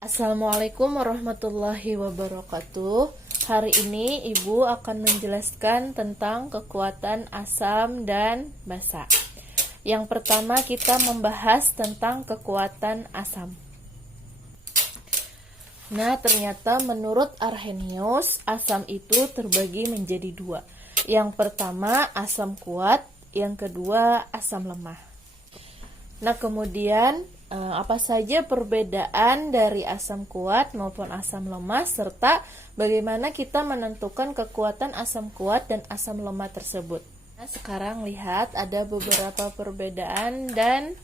Assalamualaikum warahmatullahi wabarakatuh. Hari ini Ibu akan menjelaskan tentang kekuatan asam dan basa. Yang pertama kita membahas tentang kekuatan asam. Nah, ternyata menurut Arrhenius, asam itu terbagi menjadi dua. Yang pertama asam kuat, yang kedua asam lemah. Nah, kemudian apa saja perbedaan dari asam kuat maupun asam lemah, serta bagaimana kita menentukan kekuatan asam kuat dan asam lemah tersebut. Nah, sekarang lihat ada beberapa perbedaan dan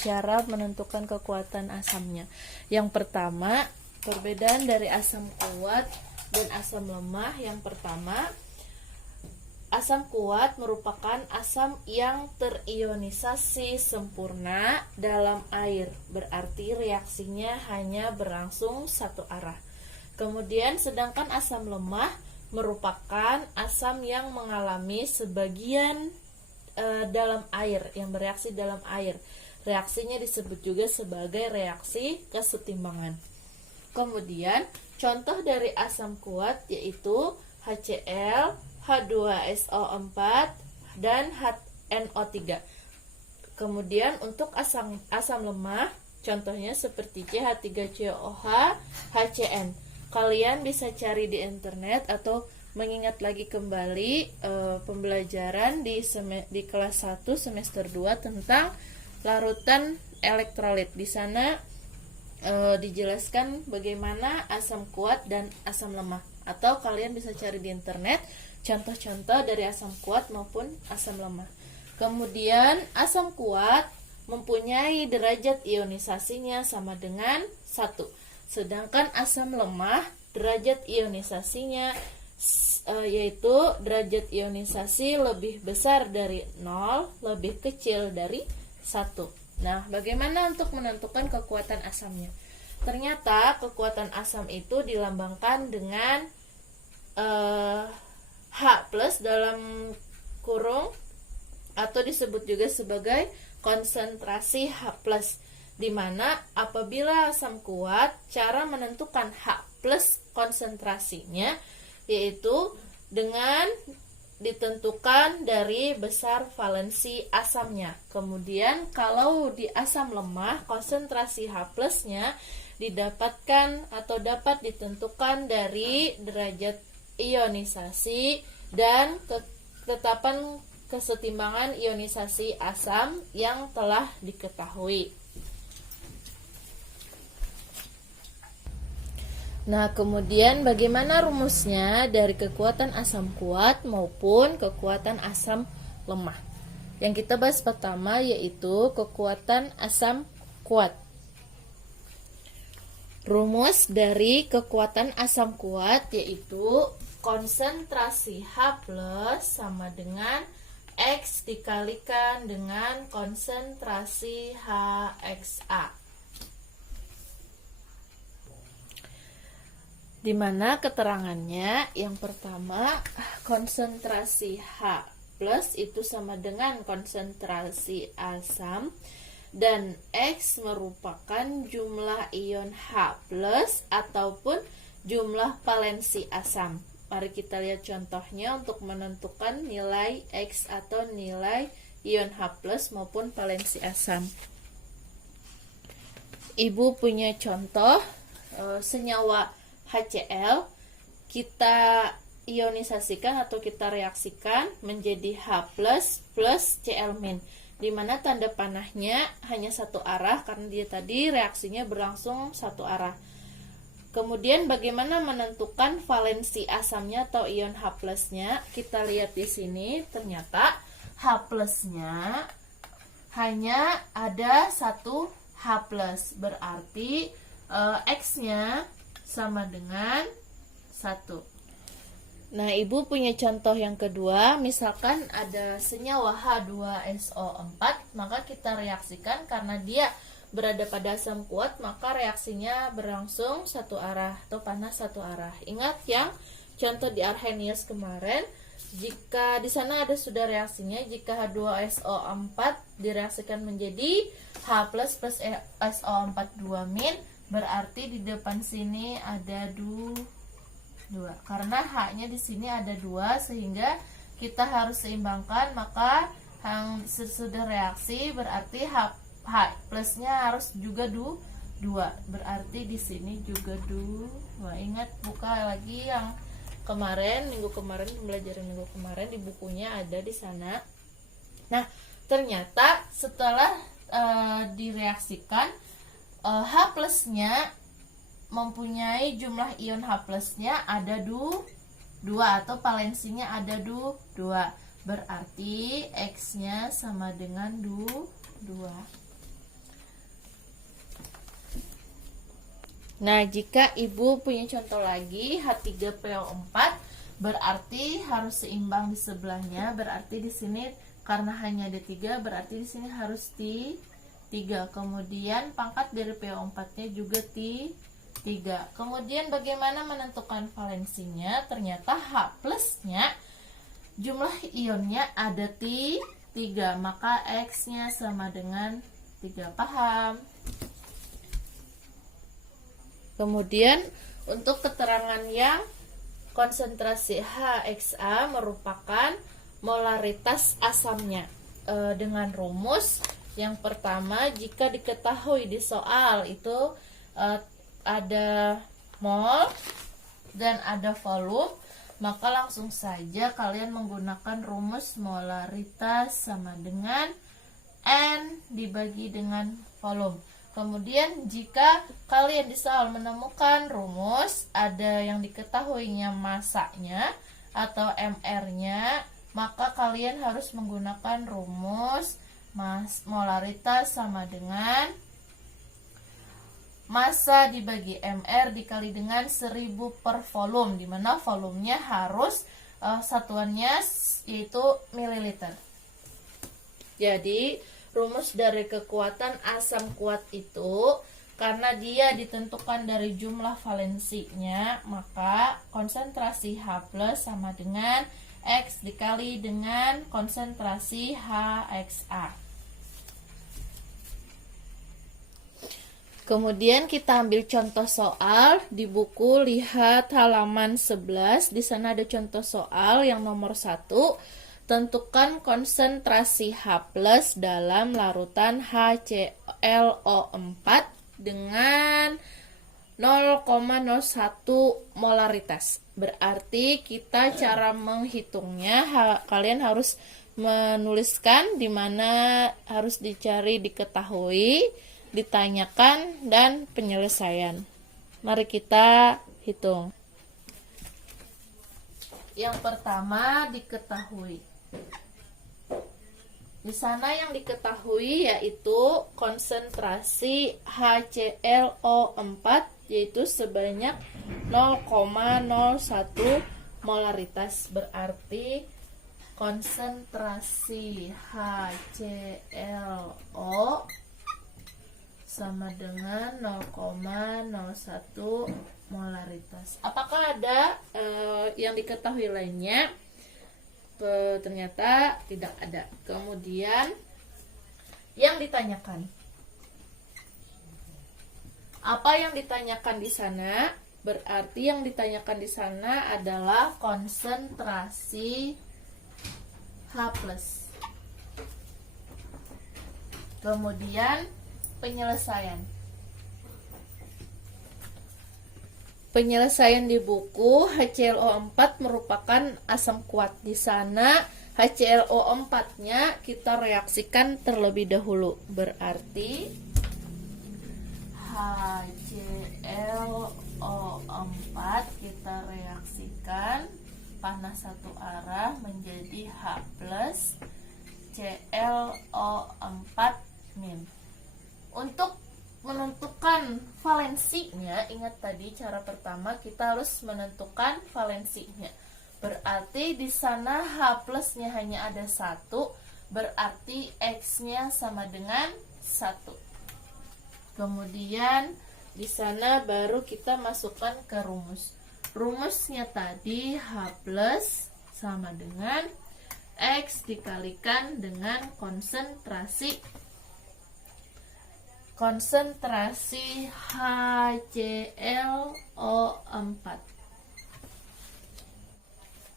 cara menentukan kekuatan asamnya. Yang pertama, perbedaan dari asam kuat dan asam lemah. Yang pertama, asam kuat merupakan asam yang terionisasi sempurna dalam air, berarti reaksinya hanya berlangsung satu arah. Kemudian sedangkan asam lemah merupakan asam yang mengalami sebagian dalam air, yang bereaksi dalam air. Reaksinya disebut juga sebagai reaksi kesetimbangan. Kemudian contoh dari asam kuat yaitu HCl, H2SO4 dan HNO3. Kemudian untuk asam lemah contohnya seperti CH3COH, HCN. Kalian bisa cari di internet atau mengingat lagi kembali pembelajaran di kelas 1 semester 2 tentang larutan elektrolit. Di sana dijelaskan bagaimana asam kuat dan asam lemah, atau kalian bisa cari di internet contoh-contoh dari asam kuat maupun asam lemah. Kemudian asam kuat mempunyai derajat ionisasinya sama dengan 1. Sedangkan asam lemah derajat ionisasinya yaitu derajat ionisasi lebih besar dari 0, lebih kecil dari 1. Nah, bagaimana untuk menentukan kekuatan asamnya? Ternyata kekuatan asam itu dilambangkan dengan H+ dalam kurung, atau disebut juga sebagai konsentrasi H+, di mana apabila asam kuat, cara menentukan H+ konsentrasinya yaitu dengan ditentukan dari besar valensi asamnya. Kemudian kalau di asam lemah, konsentrasi H+-nya didapatkan atau dapat ditentukan dari derajat ionisasi dan ketetapan kesetimbangan ionisasi asam yang telah diketahui. Nah, kemudian bagaimana rumusnya dari kekuatan asam kuat maupun kekuatan asam lemah? Yang kita bahas pertama yaitu kekuatan asam kuat. Rumus dari kekuatan asam kuat yaitu konsentrasi H+ sama dengan X dikalikan dengan konsentrasi HXA. Di mana keterangannya yang pertama, konsentrasi H+ itu sama dengan konsentrasi asam, dan X merupakan jumlah ion H+ ataupun jumlah valensi asam. Mari kita lihat contohnya untuk menentukan nilai X atau nilai ion H+ maupun valensi asam. Ibu punya contoh senyawa HCl kita ionisasikan atau kita reaksikan menjadi H+ plus Cl-, di mana tanda panahnya hanya satu arah karena dia tadi reaksinya berlangsung satu arah. Kemudian bagaimana menentukan valensi asamnya atau ion H+-nya? Kita lihat di sini, ternyata H+-nya hanya ada satu H+, berarti X-nya sama dengan 1. Nah, Ibu punya contoh yang kedua, misalkan ada senyawa H2SO4, maka kita reaksikan karena dia berada pada asam kuat, maka reaksinya berlangsung satu arah atau panas satu arah. Ingat yang contoh di Arrhenius kemarin, jika di sana ada sudah reaksinya, jika H2SO4 direaksikan menjadi H+ plus SO4 2-, Berarti di depan sini ada 2. Karena H-nya di sini ada 2 sehingga kita harus seimbangkan, maka yang sesudah reaksi berarti H plusnya harus juga 2. Berarti di sini juga 2. Ingat buka lagi yang minggu kemarin pembelajaran minggu kemarin di bukunya ada di sana. Nah, ternyata setelah direaksikan H plusnya mempunyai jumlah ion H plusnya ada 2 atau valensinya ada 2. Berarti X-nya sama dengan 2. Nah, jika Ibu punya contoh lagi H3PO4 berarti harus seimbang di sebelahnya. Berarti di sini karena hanya ada 3 berarti di sini harus 3. Kemudian pangkat dari PO4-nya juga 3. Kemudian bagaimana menentukan valensinya? Ternyata H plusnya jumlah ionnya ada 3, maka X-nya sama dengan 3. Paham? Kemudian untuk keterangan yang konsentrasi HXA merupakan molaritas asamnya dengan rumus yang pertama, jika diketahui di soal itu ada mol dan ada volume, maka langsung saja kalian menggunakan rumus molaritas sama dengan N dibagi dengan volume. Kemudian jika kalian di soal menemukan rumus ada yang diketahuinya masanya atau MR-nya, maka kalian harus menggunakan rumus molaritas sama dengan massa dibagi MR dikali dengan 1000 per volume, dimana volumenya harus satuannya yaitu mililiter. Jadi rumus dari kekuatan asam kuat itu karena dia ditentukan dari jumlah valensinya, maka konsentrasi H+ sama dengan X dikali dengan konsentrasi HXA. Kemudian kita ambil contoh soal di buku, lihat halaman 11. Di sana ada contoh soal yang nomor 1. Tentukan konsentrasi H+ dalam larutan HClO4 dengan 0,01 molaritas. Berarti kita cara menghitungnya kalian harus menuliskan di mana harus dicari, diketahui, ditanyakan, dan penyelesaian. Mari kita hitung. Yang pertama diketahui. Di sana yang diketahui yaitu konsentrasi HClO4 yaitu sebanyak 0,01 molaritas. Berarti konsentrasi HClO sama dengan 0,01 molaritas. Apakah ada yang diketahui lainnya? Ternyata tidak ada. Kemudian yang ditanyakan. Apa yang ditanyakan di sana? Berarti yang ditanyakan di sana adalah konsentrasi H+. Kemudian penyelesaian. Penyelesaian di buku HClO4 merupakan asam kuat. Di sana HClO4-nya kita reaksikan terlebih dahulu. Berarti HClO4 kita reaksikan panas satu arah menjadi H+ ClO4 min. Untuk menentukan valensinya, ingat tadi cara pertama kita harus menentukan valensinya. Berarti di sana H+-nya hanya ada 1, berarti X-nya sama dengan 1. Kemudian di sana baru kita masukkan ke rumus. Rumusnya tadi H+ sama dengan X dikalikan dengan konsentrasi konsentrasi HClO4,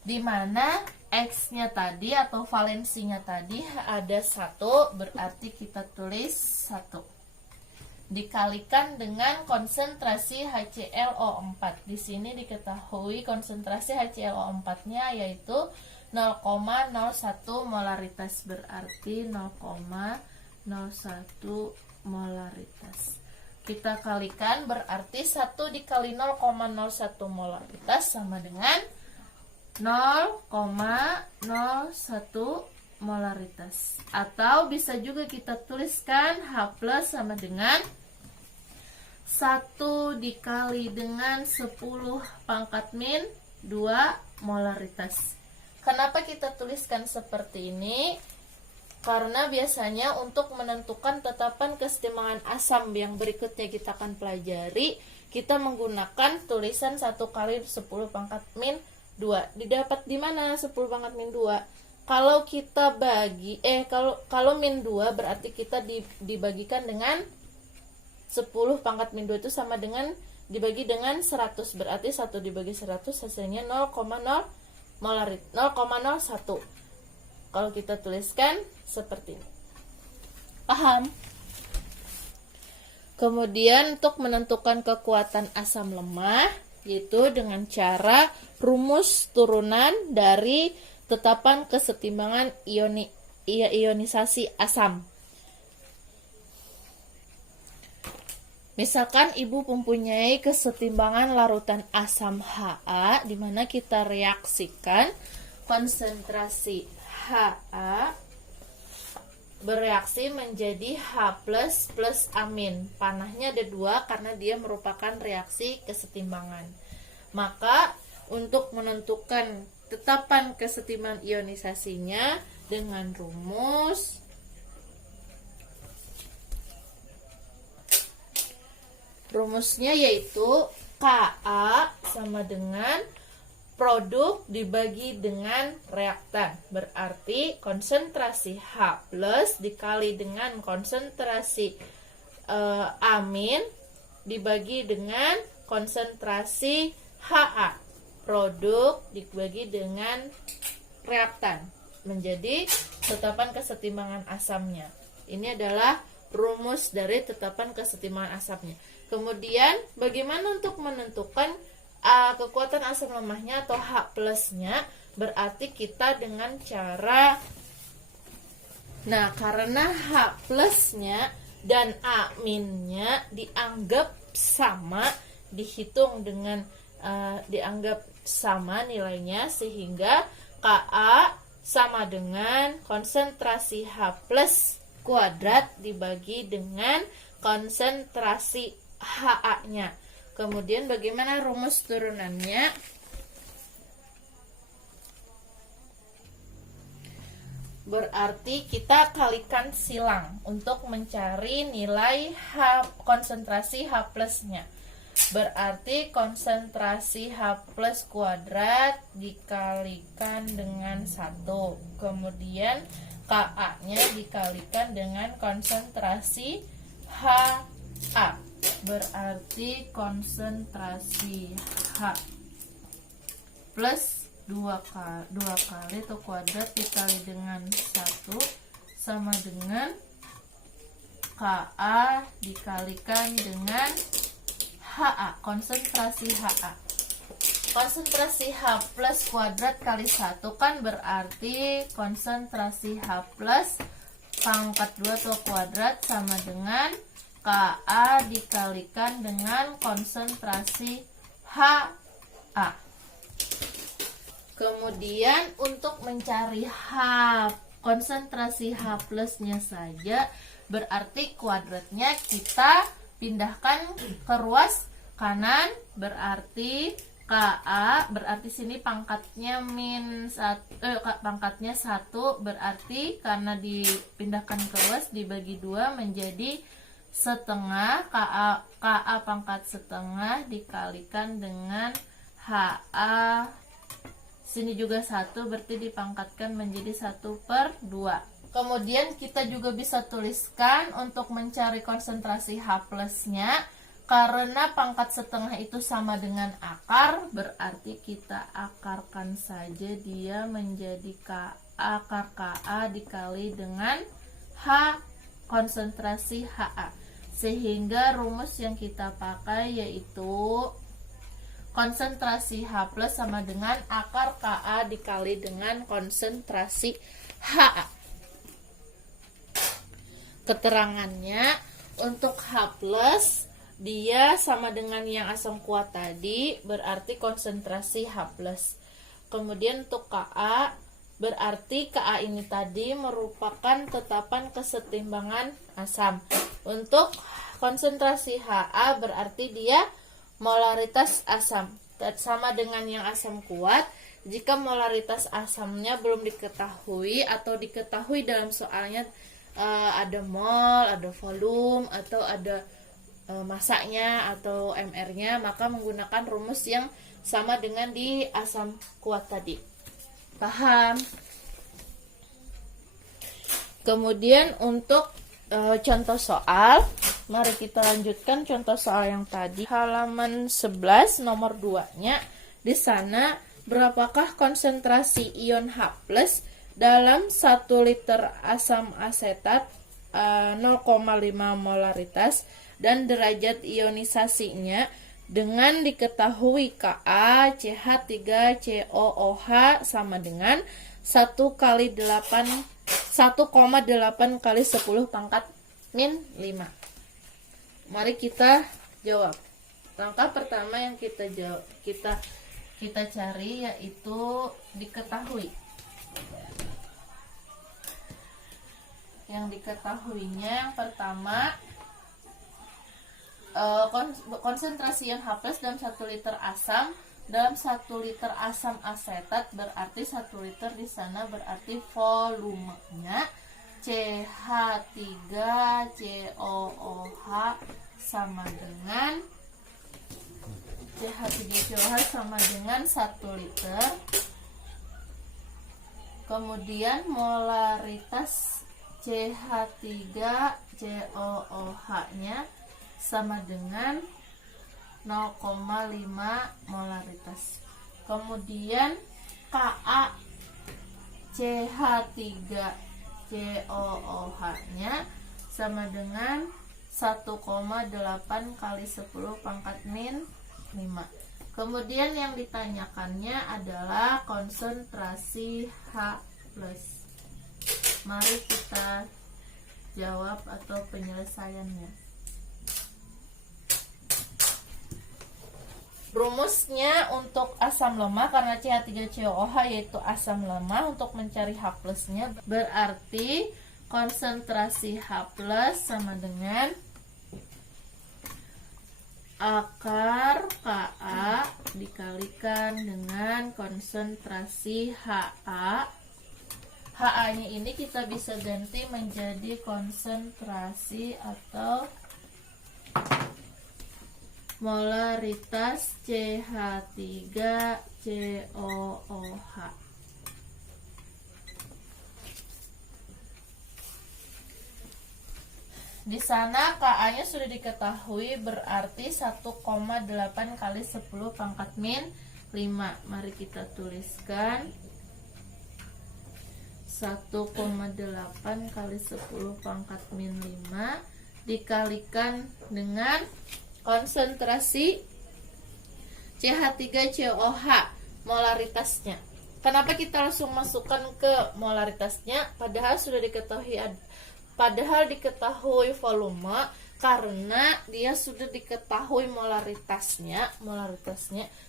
di mana X-nya tadi atau valensinya tadi ada 1, berarti kita tulis 1 dikalikan dengan konsentrasi HClO4. Di sini diketahui konsentrasi HClO4-nya yaitu 0,01 molaritas, berarti 0,01 molaritas. Kita kalikan, berarti 1 dikali 0,01 molaritas sama dengan 0,01 molaritas. Atau bisa juga kita tuliskan H plus sama dengan 1 dikali dengan 10 pangkat min 2 molaritas. Kenapa kita tuliskan seperti ini? Karena biasanya untuk menentukan tetapan kesetimbangan asam yang berikutnya kita akan pelajari, kita menggunakan tulisan 1 kali 10 pangkat min 2. Didapat di mana 10 pangkat min 2? Kalau kita bagi kalau min 2 berarti kita dibagikan dengan 10 pangkat min 2 itu sama dengan dibagi dengan 100, berarti 1 dibagi 100 hasilnya 0,01. Kalau kita tuliskan seperti ini. Paham? Kemudian untuk menentukan kekuatan asam lemah yaitu dengan cara rumus turunan dari tetapan kesetimbangan ionisasi asam. Misalkan ibu mempunyai kesetimbangan larutan asam Ha, di mana kita reaksikan konsentrasi Ha bereaksi menjadi H plus amin. Panahnya ada 2 karena dia merupakan reaksi kesetimbangan. Maka untuk menentukan tetapan kesetimbangan ionisasinya dengan rumusnya yaitu Ka sama dengan produk dibagi dengan reaktan, berarti konsentrasi H plus dikali dengan konsentrasi amin dibagi dengan konsentrasi Ha, produk dibagi dengan reaktan, menjadi tetapan kesetimbangan asamnya. Ini adalah rumus dari tetapan kesetimbangan asamnya. Kemudian bagaimana untuk menentukan kekuatan asam lemahnya atau H plusnya? Berarti kita dengan cara, karena H plusnya dan aminnya dianggap sama, dihitung dengan dianggap sama nilainya, sehingga Ka sama dengan konsentrasi H plus kuadrat dibagi dengan konsentrasi Ha-nya. Kemudian bagaimana rumus turunannya? Berarti kita kalikan silang untuk mencari nilai konsentrasi H plusnya. Berarti konsentrasi H plus kuadrat dikalikan dengan 1. Kemudian Ka-nya dikalikan dengan konsentrasi Ha. Berarti konsentrasi H plus 2 kali atau kuadrat dikali dengan 1 sama dengan Ka dikalikan dengan Ha, konsentrasi Ha. Konsentrasi H plus kuadrat kali 1 kan berarti konsentrasi H plus pangkat 2 atau kuadrat sama dengan Ka dikalikan dengan konsentrasi Ha. Kemudian untuk mencari konsentrasi H plusnya saja, berarti kuadratnya kita pindahkan ke ruas kanan, berarti Ka berarti sini pangkatnya pangkatnya 1, berarti karena dipindahkan ke ruas dibagi 2 menjadi setengah. Ka pangkat setengah dikalikan dengan Ha, sini juga 1, berarti dipangkatkan menjadi 1/2. Kemudian kita juga bisa tuliskan untuk mencari konsentrasi H plusnya, karena pangkat setengah itu sama dengan akar, berarti kita akarkan saja dia menjadi akar Ka dikali dengan H konsentrasi Ha. Sehingga rumus yang kita pakai yaitu konsentrasi H plus sama dengan akar Ka dikali dengan konsentrasi Ha. Keterangannya untuk H plus dia sama dengan yang asam kuat tadi, berarti konsentrasi H plus. Kemudian untuk Ka berarti Ka ini tadi merupakan tetapan kesetimbangan asam. Untuk konsentrasi Ha berarti dia molaritas asam, sama dengan yang asam kuat. Jika molaritas asamnya belum diketahui atau diketahui dalam soalnya ada mol, ada volume, atau ada masanya atau mr-nya, maka menggunakan rumus yang sama dengan di asam kuat tadi. Paham? Kemudian untuk contoh soal, mari kita lanjutkan contoh soal yang tadi. Halaman 11 nomor 2-nya. Di sana berapakah konsentrasi ion H+ dalam 1 liter asam asetat 0,5 molaritas dan derajat ionisasinya dengan diketahui Ka CH3COOH sama dengan 1,8 kali 10 pangkat min 5. Mari kita jawab. Langkah pertama yang kita cari yaitu diketahui. Yang diketahuinya yang pertama konsentrasi ion H+ dalam 1 liter asam, dalam 1 liter asam asetat berarti 1 liter di sana berarti volumenya CH3COOH sama dengan CH3COOH sama dengan 1 liter. Kemudian molaritas CH3COOH-nya sama dengan 0,5 molaritas. Kemudian Ka CH3COOH-nya sama dengan 1,8 kali 10 pangkat min 5. Kemudian yang ditanyakannya adalah konsentrasi H+. Mari kita jawab atau penyelesaiannya. Rumusnya untuk asam lemah, karena CH3COOH yaitu asam lemah, untuk mencari H plusnya berarti konsentrasi H plus sama dengan akar Ka dikalikan dengan konsentrasi Ha. Ha-nya ini kita bisa ganti menjadi konsentrasi atau molaritas CH3COOH. Di sana Ka-nya sudah diketahui berarti 1,8 kali 10 pangkat min 5. Mari kita tuliskan 1,8 kali 10 pangkat min 5 dikalikan dengan konsentrasi CH3COOH molaritasnya. Kenapa kita langsung masukkan ke molaritasnya padahal sudah diketahui volume, karena dia sudah diketahui molaritasnya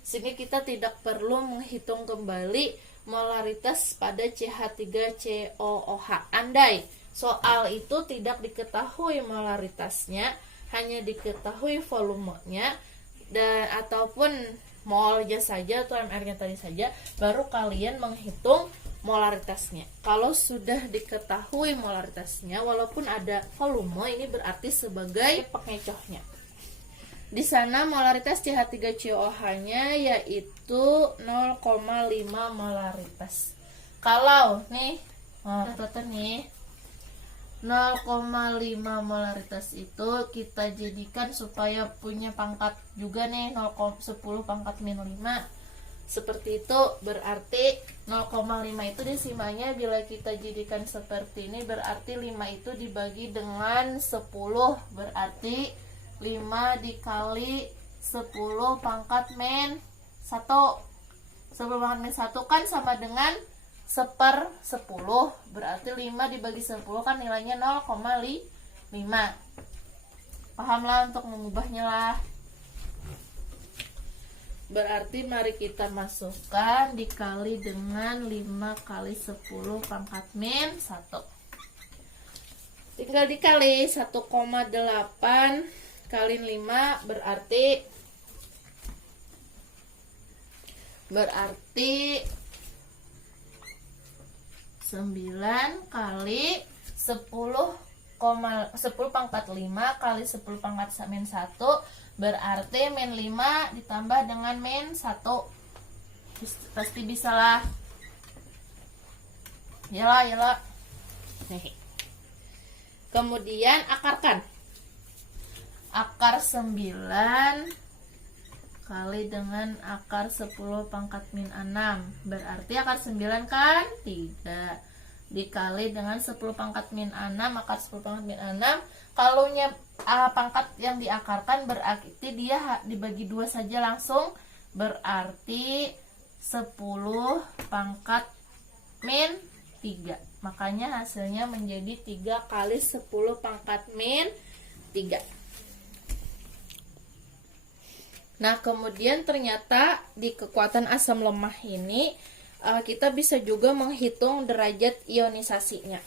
sehingga kita tidak perlu menghitung kembali molaritas pada CH3COOH. Andai soal itu tidak diketahui molaritasnya, hanya diketahui volumenya dan ataupun molnya saja atau mr-nya tadi saja, baru kalian menghitung molaritasnya. Kalau sudah diketahui molaritasnya walaupun ada volume, ini berarti sebagai pengecohnya. Di sana molaritas CH3COOH-nya yaitu 0,5 molaritas. Kalau nih, nih 0,5 molaritas itu kita jadikan supaya punya pangkat juga nih 10 pangkat min 5. Seperti itu, berarti 0,5 itu desimanya bila kita jadikan seperti ini, berarti 5 itu dibagi dengan 10, berarti 5 dikali 10 pangkat min 1. 10 pangkat min 1 kan sama dengan 1/10, berarti 5 dibagi 10 kan nilainya 0,5. Pahamlah untuk mengubahnya lah. Berarti mari kita masukkan dikali dengan 5 kali 10 pangkat min 1. Tinggal dikali 1,8 kali 5 berarti 9 kali 10 pangkat 5 kali 10 pangkat min 1, berarti min 5 ditambah dengan min 1. Pasti bisa lah. Yalah. Nih. Kemudian akarkan. Akar 9 kali dengan akar 10 pangkat min 6, berarti akar 9 kan 3 dikali dengan 10 pangkat min 6, akar 10 pangkat min 6. Kalau pangkat yang diakarkan berarti dia dibagi 2 saja langsung, berarti 10 pangkat min 3. Makanya hasilnya menjadi 3 kali 10 pangkat min 3. Nah, kemudian ternyata di kekuatan asam lemah ini kita bisa juga menghitung derajat ionisasinya.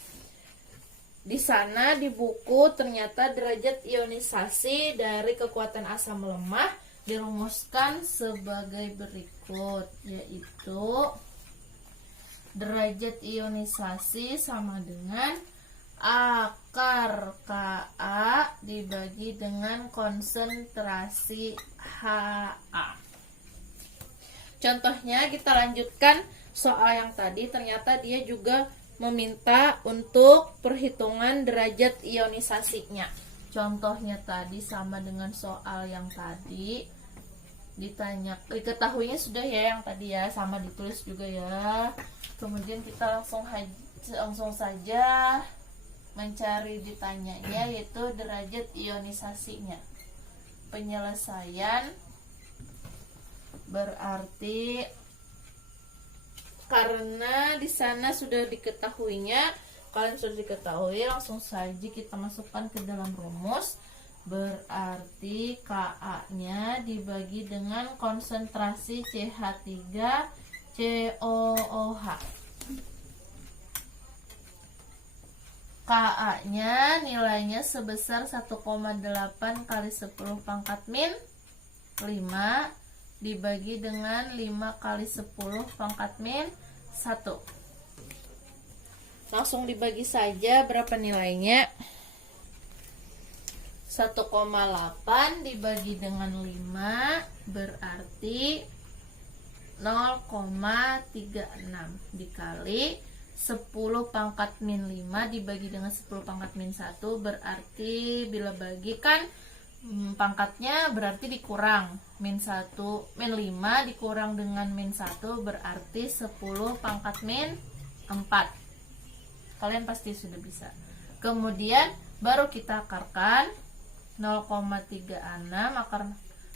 Di sana di buku ternyata derajat ionisasi dari kekuatan asam lemah dirumuskan sebagai berikut, yaitu derajat ionisasi sama dengan akar Ka dibagi dengan konsentrasi Ha. Contohnya kita lanjutkan soal yang tadi, ternyata dia juga meminta untuk perhitungan derajat ionisasinya. Contohnya tadi sama dengan soal yang tadi, diketahuinya sudah ya yang tadi ya, sama ditulis juga ya. Kemudian kita langsung saja mencari ditanyanya, yaitu derajat ionisasinya. Penyelesaian berarti karena di sana sudah diketahuinya, kalian sudah diketahui, langsung saja kita masukkan ke dalam rumus. Berarti Ka-nya dibagi dengan konsentrasi CH3COOH. Ka-nya nilainya sebesar 1,8 kali 10 pangkat min 5 dibagi dengan 5 kali 10 pangkat min 1. Langsung dibagi saja, berapa nilainya? 1,8 dibagi dengan 5 berarti 0,36 dikali 10 pangkat min 5 dibagi dengan 10 pangkat min 1, berarti bila bagikan pangkatnya berarti dikurang min 5 dikurang dengan min 1 berarti 10 pangkat min 4. Kalian pasti sudah bisa. Kemudian baru kita akarkan 0,36,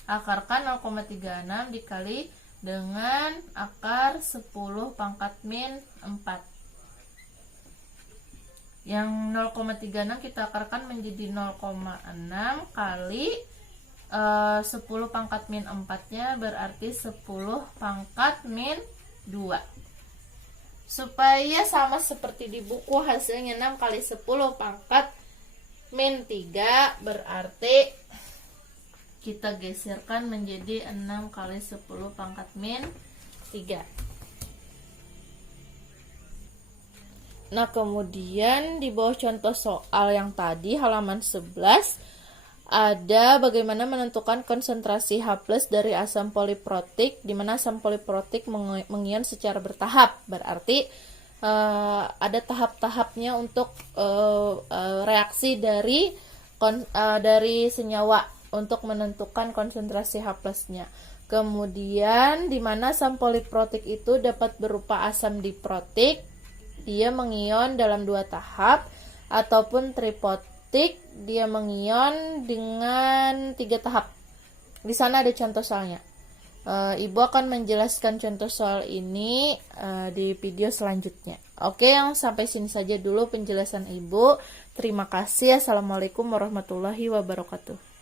akarkan 0,36 dikali dengan akar 10 pangkat min 4. Yang 0,36 kita akarkan menjadi 0,6 kali 10 pangkat min 4-nya berarti 10 pangkat min 2. Supaya sama seperti di buku, hasilnya 6 kali 10 pangkat min 3, berarti kita geserkan menjadi 6 kali 10 pangkat min 3. Nah, kemudian di bawah contoh soal yang tadi halaman 11 ada bagaimana menentukan konsentrasi H+ dari asam poliprotik, di mana asam poliprotik mengion secara bertahap. Berarti ada tahap-tahapnya untuk reaksi dari senyawa untuk menentukan konsentrasi H+-nya. Kemudian di mana asam poliprotik itu dapat berupa asam diprotik, dia mengion dalam 2 tahap, ataupun triprotik, dia mengion dengan 3 tahap. Di sana ada contoh soalnya. Ibu akan menjelaskan contoh soal ini di video selanjutnya. Oke, yang sampai sini saja dulu penjelasan Ibu. Terima kasih. Assalamualaikum warahmatullahi wabarakatuh.